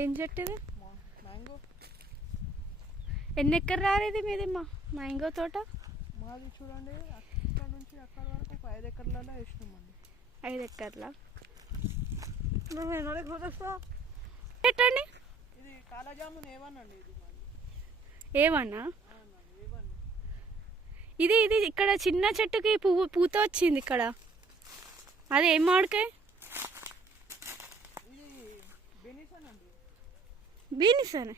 ఏం చెట్టు ఇది? మ్యాంగో. ఎన్ని ఎకరాలు ఇది మీది? మ్యాంగో తోట మాది చూడండి, అక్కడ నుంచి అక్కడ వరకు ఒక 5 ఎకర్లలో వేసినామండి. 5 ఎకర్లా? పెట్టండి. ఇది కాలాజామున్ ఏవనండి. ఇది ఏవన్నా? ఇది ఇది ఇక్కడ చిన్న చెట్టుకి పూత వచ్చింది ఇక్కడ. అది ఏం మామిడికాయ? బీనిస్ అని.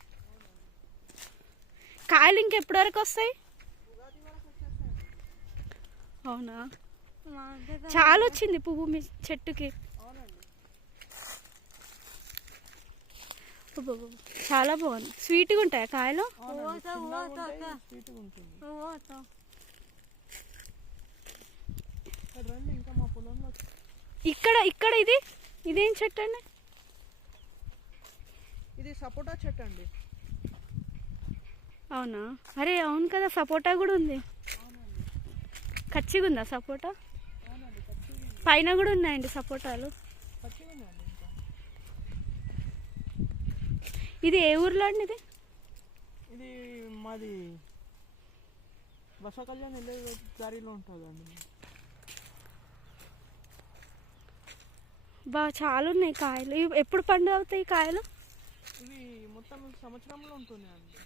కాయలు ఇంకెప్పటి వరకు వస్తాయి? అవునా, చాలా వచ్చింది పువ్వు మీ చెట్టుకి. చాలా బాగుంది. స్వీట్గా ఉంటాయా కాయలు? ఇక్కడ ఇక్కడ ఇది ఇదేం చెట్టు అండి? ఇది సపోటా చెట్టు అండి. అవునా? అరే అవును కదా, సపోటా కూడా ఉంది. కచ్చిగా ఉందా సపోటా? పైన కూడా ఉన్నాయండి సపోటాలు. ఇది ఏ ఊర్లో అండి? ఇది మాది బస కళ్యాణ్ వెళ్ళే దారిలో ఉంటుందండి. చాలా ఉన్నాయి కాయలు. ఎప్పుడు పండు అవుతాయి కాయలు? ఇవి మొత్తం సంవత్సరంలో ఉంటున్నాయండి.